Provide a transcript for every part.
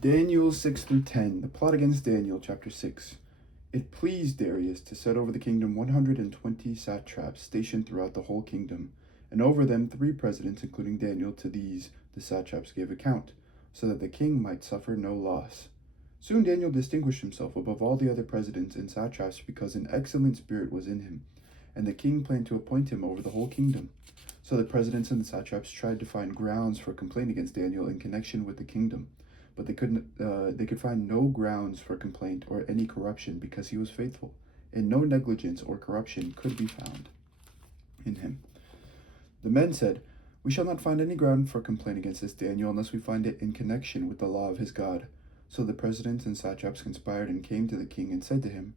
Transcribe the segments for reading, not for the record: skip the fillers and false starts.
Daniel 6 through 10, the plot against Daniel, chapter 6. It pleased Darius to set over the kingdom 120 satraps stationed throughout the whole kingdom, and over them 3 presidents, including Daniel. To these the satraps gave account, so that the king might suffer no loss. Soon Daniel distinguished himself above all the other presidents and satraps because an excellent spirit was in him, and the king planned to appoint him over the whole kingdom. So the presidents and the satraps tried to find grounds for complaint against Daniel in connection with the kingdom, but they could find no grounds for complaint or any corruption, because he was faithful, and no negligence or corruption could be found in him. The men said, "We shall not find any ground for complaint against this Daniel unless we find it in connection with the law of his God." So the presidents and satraps conspired and came to the king and said to him,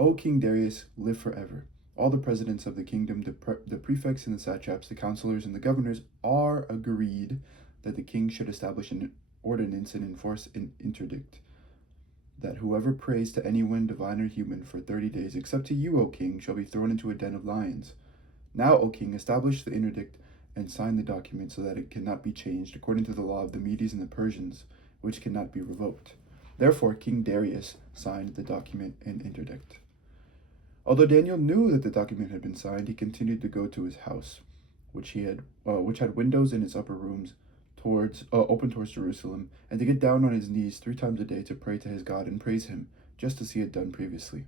"O King Darius, live forever. All the presidents of the kingdom, the prefects and the satraps, the counselors and the governors are agreed that the king should establish an ordinance and enforce an interdict, that whoever prays to anyone, divine or human, for 30 days, except to you, O king, shall be thrown into a den of lions. Now, O king, establish the interdict and sign the document so that it cannot be changed, according to the law of the Medes and the Persians, which cannot be revoked." Therefore King Darius signed the document and interdict. Although Daniel knew that the document had been signed, he continued to go to his house, which had windows in its upper rooms open towards Jerusalem, and to get down on his knees 3 times a day to pray to his God and praise him, just as he had done previously.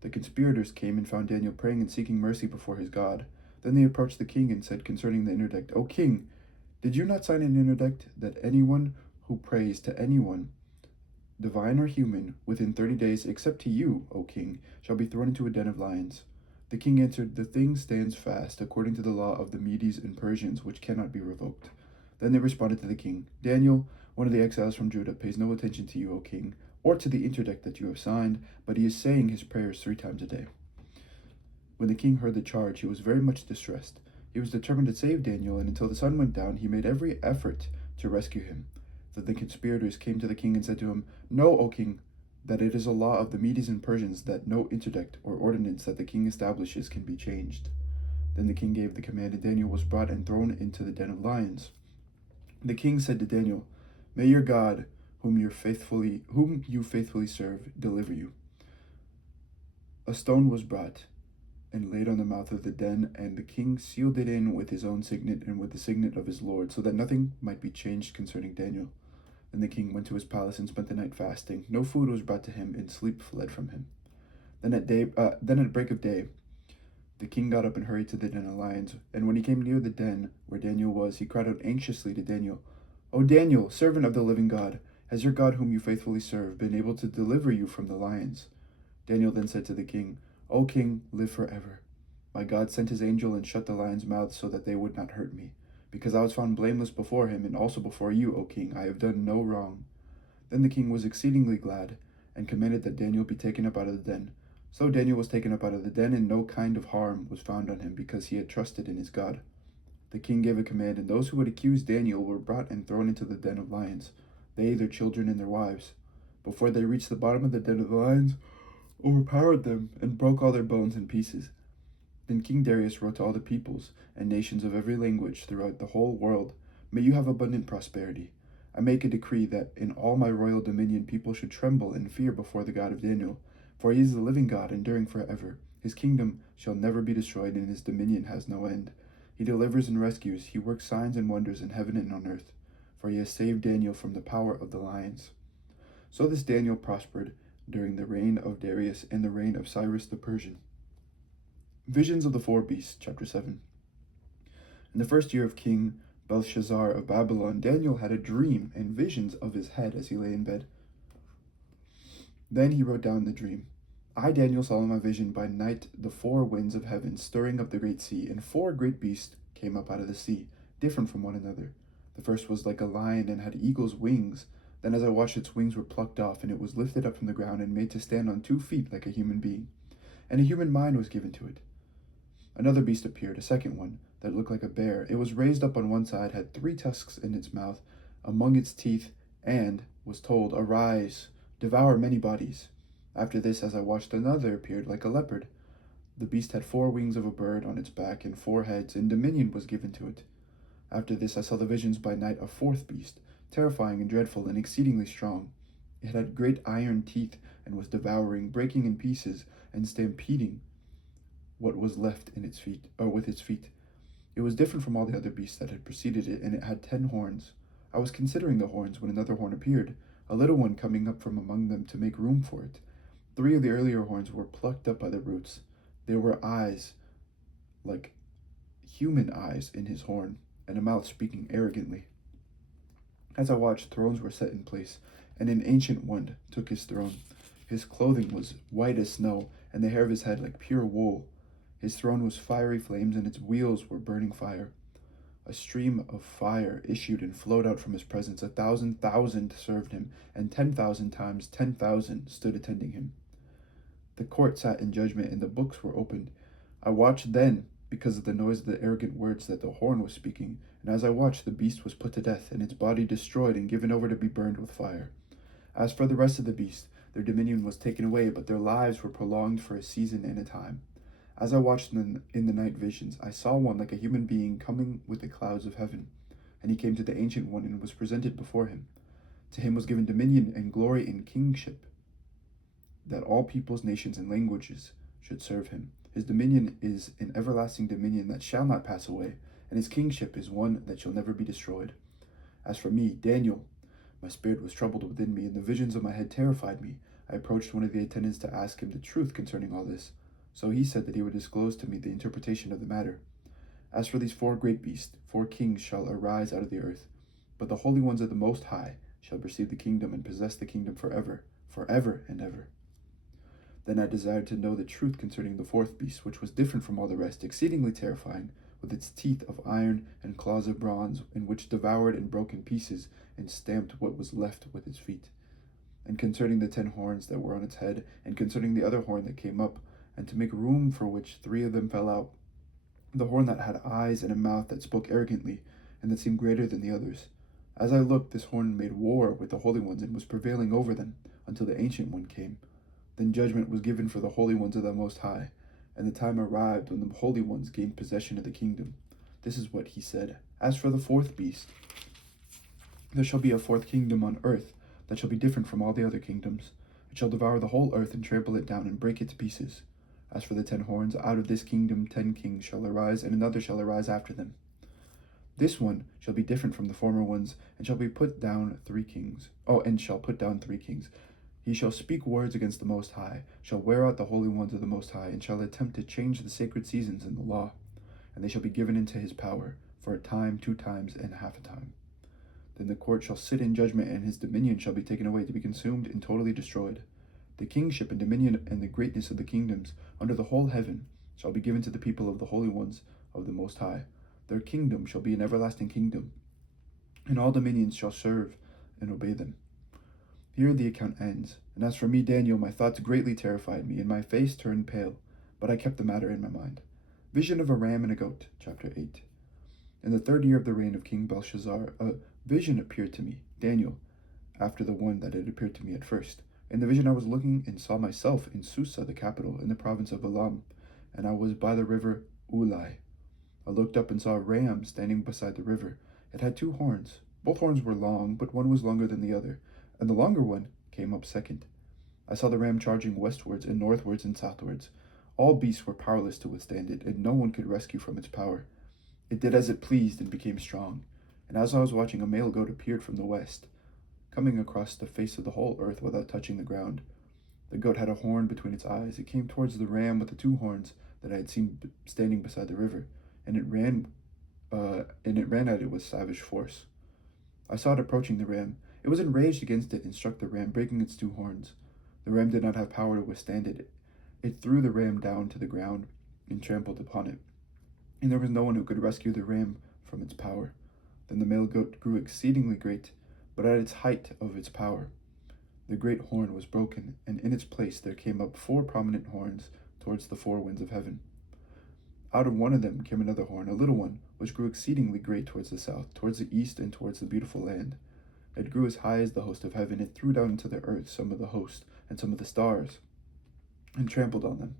The conspirators came and found Daniel praying and seeking mercy before his God. Then they approached the king and said concerning the interdict, "O king, did you not sign an interdict that anyone who prays to anyone, divine or human, within 30 days, except to you, O king, shall be thrown into a den of lions?" The king answered, "The thing stands fast, according to the law of the Medes and Persians, which cannot be revoked." Then they responded to the king, "Daniel, one of the exiles from Judah, pays no attention to you, O king, or to the interdict that you have signed, but he is saying his prayers 3 times a day." When the king heard the charge, he was very much distressed. He was determined to save Daniel, and until the sun went down, he made every effort to rescue him. Then the conspirators came to the king and said to him, "Know, O king, that it is a law of the Medes and Persians that no interdict or ordinance that the king establishes can be changed." Then the king gave the command, and Daniel was brought and thrown into the den of lions. The king said to Daniel, "May your God, whom you faithfully serve, deliver you." A stone was brought and laid on the mouth of the den, and the king sealed it in with his own signet and with the signet of his lord, so that nothing might be changed concerning Daniel. Then the king went to his palace and spent the night fasting. No food was brought to him, and sleep fled from him. Then at break of day, the king got up and hurried to the den of lions, and when he came near the den where Daniel was, he cried out anxiously to Daniel, "O Daniel, servant of the living God, has your God whom you faithfully serve been able to deliver you from the lions?" Daniel then said to the king, "O king, live forever. My God sent his angel and shut the lions' mouths so that they would not hurt me. Because I was found blameless before him, and also before you, O king, I have done no wrong." Then the king was exceedingly glad, and commanded that Daniel be taken up out of the den. So Daniel was taken up out of the den, and no kind of harm was found on him, because he had trusted in his God. The king gave a command, and those who had accused Daniel were brought and thrown into the den of lions, they, their children, and their wives. Before they reached the bottom of the den of the lions, overpowered them, and broke all their bones in pieces. Then King Darius wrote to all the peoples and nations of every language throughout the whole world, "May you have abundant prosperity. I make a decree that in all my royal dominion people should tremble and fear before the God of Daniel, for he is the living God, enduring forever. His kingdom shall never be destroyed, and his dominion has no end. He delivers and rescues. He works signs and wonders in heaven and on earth, for he has saved Daniel from the power of the lions." So this Daniel prospered during the reign of Darius and the reign of Cyrus the Persian. Visions of the 4 beasts, chapter 7. In the first year of King Belshazzar of Babylon, Daniel had a dream and visions of his head as he lay in bed. Then he wrote down the dream. "I, Daniel, saw in my vision by night the 4 winds of heaven stirring up the great sea, and 4 great beasts came up out of the sea, different from one another. The first was like a lion and had eagle's wings. Then as I watched, its wings were plucked off, and it was lifted up from the ground and made to stand on 2 feet like a human being. And a human mind was given to it. Another beast appeared, a second one, that looked like a bear. It was raised up on one side, had 3 tusks in its mouth among its teeth, and was told, 'Arise, devour many bodies.' After this, as I watched, another appeared like a leopard. The beast had 4 wings of a bird on its back and 4 heads, and dominion was given to it. After this, I saw the visions by night a 4th beast, terrifying and dreadful and exceedingly strong. It had great iron teeth and was devouring, breaking in pieces, and stampeding what was left in its feet, or with its feet. It was different from all the other beasts that had preceded it, and it had 10 horns. I was considering the horns when another horn appeared, a little one coming up from among them to make room for it. 3 of the earlier horns were plucked up by the roots. There were eyes, like human eyes, in his horn, and a mouth speaking arrogantly. As I watched, thrones were set in place, and an ancient one took his throne. His clothing was white as snow, and the hair of his head like pure wool. His throne was fiery flames, and its wheels were burning fire. A stream of fire issued and flowed out from his presence. 1,000,000 served him, and 10,000 times 10,000 stood attending him. The court sat in judgment, and the books were opened. I watched then, because of the noise of the arrogant words that the horn was speaking, and as I watched, the beast was put to death, and its body destroyed and given over to be burned with fire. As for the rest of the beasts, their dominion was taken away, but their lives were prolonged for a season and a time. As I watched in the night visions, I saw one like a human being coming with the clouds of heaven, and he came to the Ancient One and was presented before him. To him was given dominion and glory and kingship, that all peoples, nations, and languages should serve him. His dominion is an everlasting dominion that shall not pass away, and his kingship is one that shall never be destroyed. As for me, Daniel, my spirit was troubled within me, and the visions of my head terrified me. I approached one of the attendants to ask him the truth concerning all this. So he said that he would disclose to me the interpretation of the matter. As for these 4 great beasts, 4 kings shall arise out of the earth, but the holy ones of the Most High shall receive the kingdom and possess the kingdom forever, forever and ever. Then I desired to know the truth concerning the 4th beast, which was different from all the rest, exceedingly terrifying, with its teeth of iron and claws of bronze, in which devoured and broke in pieces, and stamped what was left with its feet. And concerning the 10 horns that were on its head, and concerning the other horn that came up, and to make room for which 3 of them fell out, the horn that had eyes and a mouth that spoke arrogantly, and that seemed greater than the others. As I looked, this horn made war with the holy ones, and was prevailing over them, until the Ancient One came. Then judgment was given for the holy ones of the Most High, and the time arrived when the holy ones gained possession of the kingdom. This is what he said. As for the 4th beast, there shall be a 4th kingdom on earth, that shall be different from all the other kingdoms. It shall devour the whole earth, and trample it down, and break it to pieces. As for the 10 horns, out of this kingdom 10 kings shall arise, and another shall arise after them. This one shall be different from the former ones, and shall put down 3 kings. He shall speak words against the Most High, shall wear out the holy ones of the Most High, and shall attempt to change the sacred seasons in the law. And they shall be given into his power, for a time, 2 times, and half a time. Then the court shall sit in judgment, and his dominion shall be taken away, to be consumed and totally destroyed. The kingship and dominion and the greatness of the kingdoms under the whole heaven shall be given to the people of the holy ones of the Most High. Their kingdom shall be an everlasting kingdom, and all dominions shall serve and obey them. Here the account ends. And as for me, Daniel, my thoughts greatly terrified me, and my face turned pale, but I kept the matter in my mind. Vision of a ram and a goat, chapter 8. In the 3rd year of the reign of King Belshazzar, a vision appeared to me, Daniel, after the one that had appeared to me at first. In the vision I was looking and saw myself in Susa, the capital, in the province of Elam, and I was by the river Ulai. I looked up and saw a ram standing beside the river. It had 2 horns. Both horns were long, but one was longer than the other, and the longer one came up second. I saw the ram charging westwards and northwards and southwards. All beasts were powerless to withstand it, and no one could rescue from its power. It did as it pleased and became strong. And as I was watching, a male goat appeared from the west, coming across the face of the whole earth without touching the ground. The goat had a horn between its eyes. It came towards the ram with the 2 horns that I had seen standing beside the river, and it ran at it with savage force. I saw it approaching the ram. It was enraged against it and struck the ram, breaking its 2 horns. The ram did not have power to withstand it. It threw the ram down to the ground and trampled upon it, and there was no one who could rescue the ram from its power. Then the male goat grew exceedingly great, but at its height of its power. The great horn was broken, and in its place there came up 4 prominent horns towards the 4 winds of heaven. Out of one of them came another horn, a little one, which grew exceedingly great towards the south, towards the east, and towards the beautiful land. It grew as high as the host of heaven. It threw down into the earth some of the host and some of the stars, and trampled on them.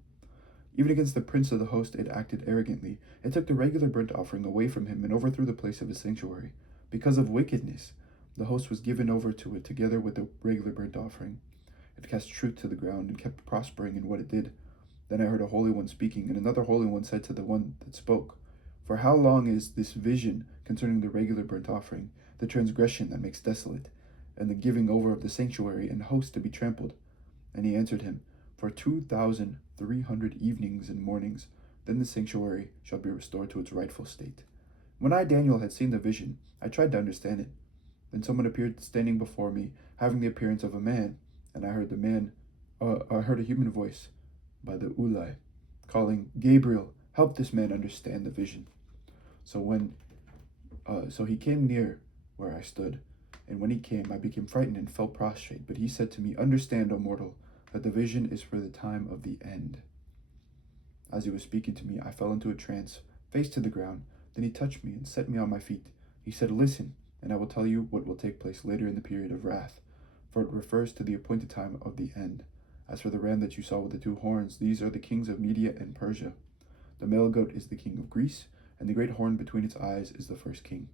Even against the prince of the host it acted arrogantly. It took the regular burnt offering away from him and overthrew the place of his sanctuary. Because of wickedness, The host was given over to it together with the regular burnt offering. It cast truth to the ground and kept prospering in what it did. Then I heard a holy one speaking, and another holy one said to the one that spoke, "For how long is this vision concerning the regular burnt offering, the transgression that makes desolate, and the giving over of the sanctuary and host to be trampled?" And he answered him, "For 2,300 evenings and mornings, then the sanctuary shall be restored to its rightful state." When I, Daniel, had seen the vision, I tried to understand it. Then someone appeared standing before me, having the appearance of a man, and I heard a human voice by the Ulai, calling, "Gabriel, help this man understand the vision." So he came near where I stood, and when he came, I became frightened and fell prostrate. But he said to me, "Understand, O mortal, that the vision is for the time of the end." As he was speaking to me, I fell into a trance, face to the ground. Then he touched me and set me on my feet. He said, "Listen, and I will tell you what will take place later in the period of wrath, for it refers to the appointed time of the end. As for the ram that you saw with the two horns, these are the kings of Media and Persia. The male goat is the king of Greece, and the great horn between its eyes is the first king.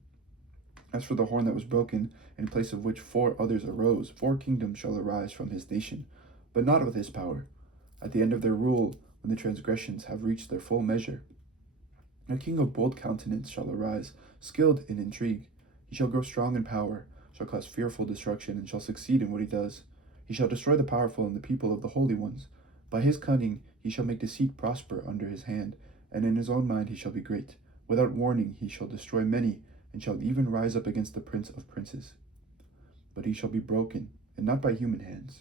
As for the horn that was broken, in place of which 4 others arose, 4 kingdoms shall arise from his nation, but not with his power. At the end of their rule, when the transgressions have reached their full measure, a king of bold countenance shall arise, skilled in intrigue. He shall grow strong in power, shall cause fearful destruction, and shall succeed in what he does. He shall destroy the powerful and the people of the holy ones. By his cunning he shall make deceit prosper under his hand, and in his own mind he shall be great. Without warning he shall destroy many, and shall even rise up against the prince of princes. But he shall be broken, and not by human hands.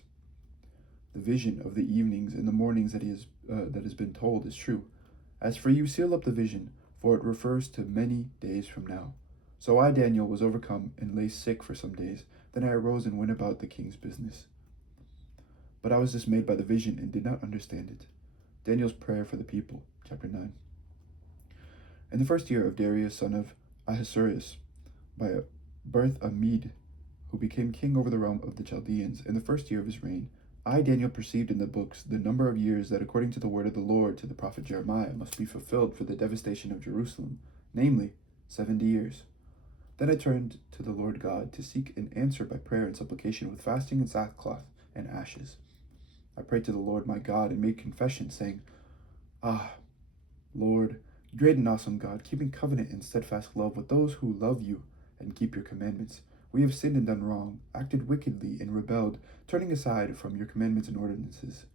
The vision of the evenings and the mornings that has been told is true. As for you, seal up the vision, for it refers to many days from now." So I, Daniel, was overcome and lay sick for some days. Then I arose and went about the king's business. But I was dismayed by the vision and did not understand it. Daniel's prayer for the people, chapter 9. In the first year of Darius, son of Ahasuerus, by birth a Mede, who became king over the realm of the Chaldeans, in the first year of his reign, I, Daniel, perceived in the books the number of years that, according to the word of the Lord to the prophet Jeremiah, must be fulfilled for the devastation of Jerusalem, namely, 70 years. Then I turned to the Lord God to seek an answer by prayer and supplication with fasting and sackcloth and ashes. I prayed to the Lord my God and made confession, saying, "Ah, Lord, great and awesome God, keeping covenant and steadfast love with those who love you and keep your commandments, we have sinned and done wrong, acted wickedly and rebelled, turning aside from your commandments and ordinances.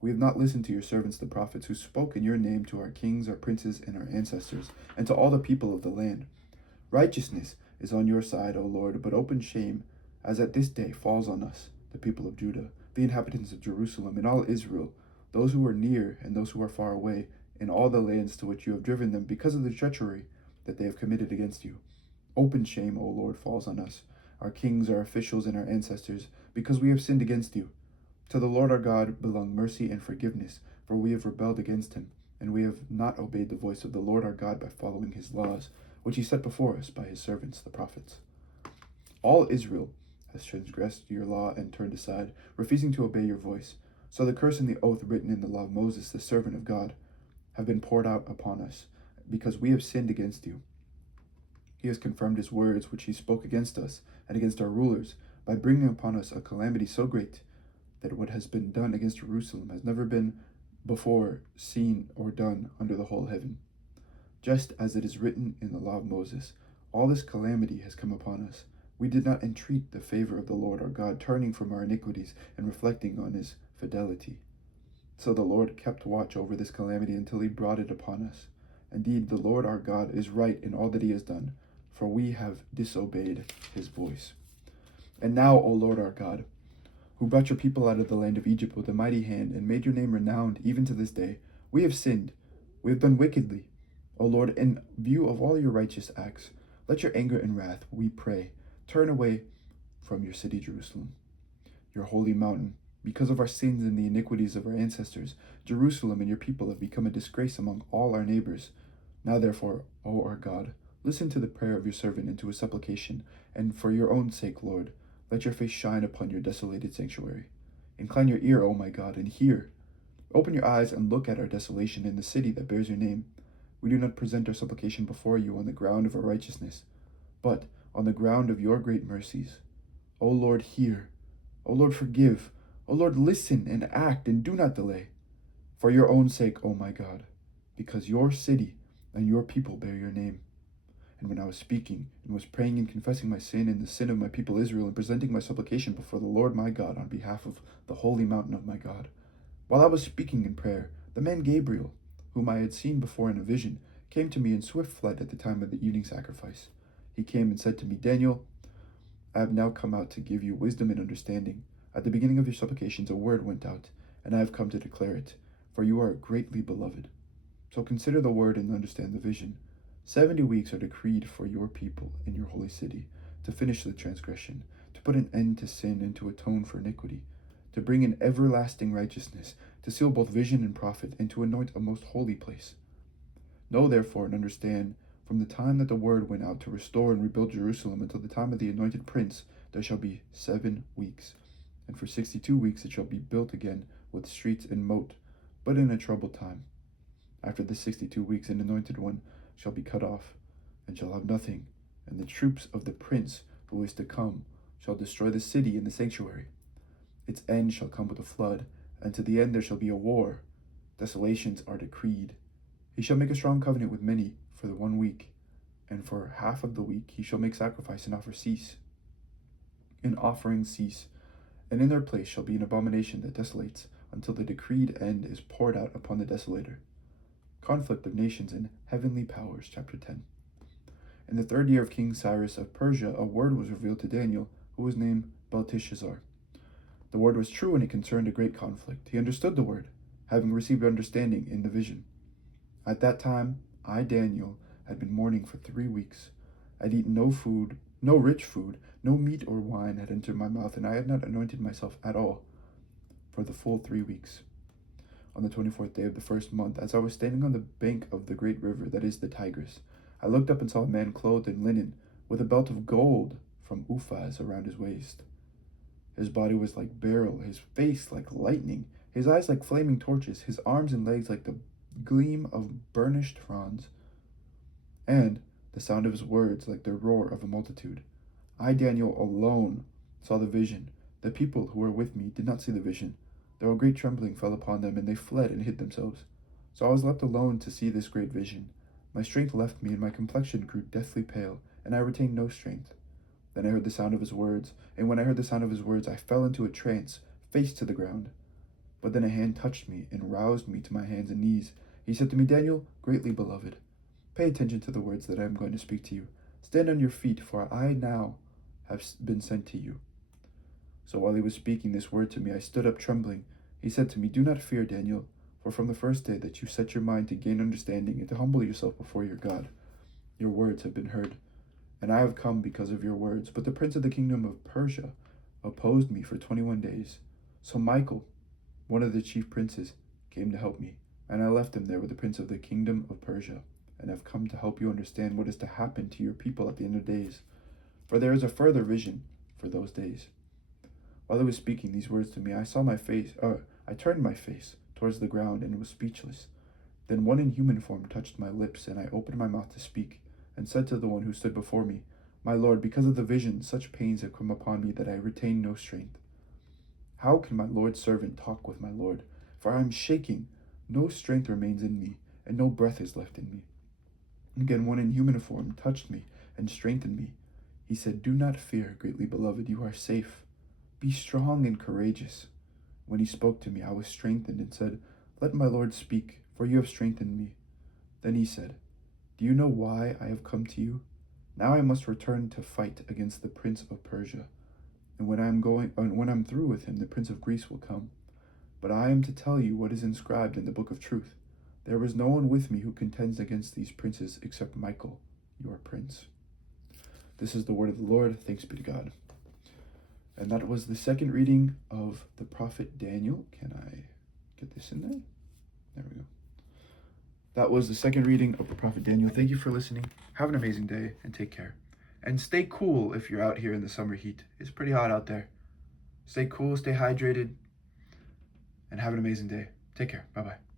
We have not listened to your servants the prophets, who spoke in your name to our kings, our princes, and our ancestors, and to all the people of the land. Righteousness is on your side, O Lord, but open shame, as at this day, falls on us, the people of Judah, the inhabitants of Jerusalem, and all Israel, those who are near and those who are far away, in all the lands to which you have driven them, because of the treachery that they have committed against you. Open shame, O Lord, falls on us, our kings, our officials, and our ancestors, because we have sinned against you. To the Lord our God belong mercy and forgiveness, for we have rebelled against him, and we have not obeyed the voice of the Lord our God by following his laws, which he set before us by his servants the prophets. All Israel has transgressed your law and turned aside, refusing to obey your voice. So the curse and the oath written in the law of Moses, the servant of God, have been poured out upon us, because we have sinned against you. He has confirmed his words which he spoke against us and against our rulers, by bringing upon us a calamity so great that what has been done against Jerusalem has never been before seen or done under the whole heaven. Just as it is written in the law of Moses, all this calamity has come upon us. We did not entreat the favor of the Lord our God, turning from our iniquities and reflecting on his fidelity. So the Lord kept watch over this calamity until he brought it upon us. Indeed, the Lord our God is right in all that he has done, for we have disobeyed his voice. And now, O Lord our God, who brought your people out of the land of Egypt with a mighty hand and made your name renowned even to this day, we have sinned, we have done wickedly. O Lord, in view of all your righteous acts, let your anger and wrath, we pray, turn away from your city Jerusalem, your holy mountain. Because of our sins and the iniquities of our ancestors, Jerusalem and your people have become a disgrace among all our neighbors. Now therefore, O our God, listen to the prayer of your servant and to his supplication, and for your own sake, Lord, let your face shine upon your desolated sanctuary. Incline your ear, O my God, and hear. Open your eyes and look at our desolation in the city that bears your name. We do not present our supplication before you on the ground of our righteousness, but on the ground of your great mercies. O Lord, hear. O Lord, forgive. O Lord, listen and act and do not delay. For your own sake, O my God, because your city and your people bear your name. And when I was speaking and was praying and confessing my sin and the sin of my people Israel and presenting my supplication before the Lord my God on behalf of the holy mountain of my God, while I was speaking in prayer, the man Gabriel, whom I had seen before in a vision, came to me in swift flight at the time of the evening sacrifice. He came and said to me, Daniel, I have now come out to give you wisdom and understanding. At the beginning of your supplications a word went out, and I have come to declare it, for you are greatly beloved. So consider the word and understand the vision. 70 weeks are decreed for your people in your holy city, to finish the transgression, to put an end to sin and to atone for iniquity, to bring in everlasting righteousness, to seal both vision and prophet, and to anoint a most holy place. Know therefore and understand, from the time that the word went out to restore and rebuild Jerusalem until the time of the anointed prince, there shall be 7 weeks. And for 62 weeks it shall be built again with streets and moat, but in a troubled time. After the 62 weeks an anointed one shall be cut off, and shall have nothing, and the troops of the prince who is to come shall destroy the city and the sanctuary. Its end shall come with a flood, and to the end there shall be a war. Desolations are decreed. He shall make a strong covenant with many for the 1 week, and for half of the week he shall make sacrifice and offering cease, and in their place shall be an abomination that desolates, until the decreed end is poured out upon the desolator. Conflict of Nations and Heavenly Powers, chapter 10. In the 3rd year of King Cyrus of Persia, a word was revealed to Daniel, who was named Belteshazzar. The word was true, and it concerned a great conflict. He understood the word, having received understanding in the vision. At that time, I, Daniel, had been mourning for 3 weeks. I had eaten no food, no rich food, no meat or wine had entered my mouth, and I had not anointed myself at all for the full 3 weeks. On the 24th day of the 1st month, as I was standing on the bank of the great river, that is the Tigris, I looked up and saw a man clothed in linen, with a belt of gold from Uphaz around his waist. His body was like beryl, his face like lightning, his eyes like flaming torches, his arms and legs like the gleam of burnished bronze, and the sound of his words like the roar of a multitude. I, Daniel, alone saw the vision. The people who were with me did not see the vision, though a great trembling fell upon them, and they fled and hid themselves. So I was left alone to see this great vision. My strength left me, and my complexion grew deathly pale, and I retained no strength. Then I heard the sound of his words, and when I heard the sound of his words, I fell into a trance, face to the ground. But then a hand touched me and roused me to my hands and knees. He said to me, Daniel, greatly beloved, pay attention to the words that I am going to speak to you. Stand on your feet, for I now have been sent to you. So while he was speaking this word to me, I stood up trembling. He said to me, Do not fear, Daniel, for from the first day that you set your mind to gain understanding and to humble yourself before your God, your words have been heard. And I have come because of your words. But the prince of the kingdom of Persia opposed me for 21 days. So Michael, one of the chief princes, came to help me, and I left him there with the prince of the kingdom of Persia, and have come to help you understand what is to happen to your people at the end of days. For there is a further vision for those days. While he was speaking these words to me, I turned my face towards the ground and was speechless. Then one in human form touched my lips, and I opened my mouth to speak, and said to the one who stood before me, My Lord, because of the vision, such pains have come upon me that I retain no strength. How can my Lord's servant talk with my Lord? For I am shaking, no strength remains in me, and no breath is left in me. Again, one in human form touched me and strengthened me. He said, Do not fear, greatly beloved, you are safe. Be strong and courageous. When he spoke to me, I was strengthened and said, Let my Lord speak, for you have strengthened me. Then he said, Do you know why I have come to you? Now I must return to fight against the prince of Persia. And when I'm through with him, the prince of Greece will come. But I am to tell you what is inscribed in the book of truth. There is no one with me who contends against these princes except Michael, your prince. This is the word of the Lord. Thanks be to God. And that was the second reading of the prophet Daniel. Can I get this in there? There we go. That was the second reading of the prophet Daniel. Thank you for listening. Have an amazing day and take care. And stay cool if you're out here in the summer heat. It's pretty hot out there. Stay cool, stay hydrated, and have an amazing day. Take care. Bye-bye.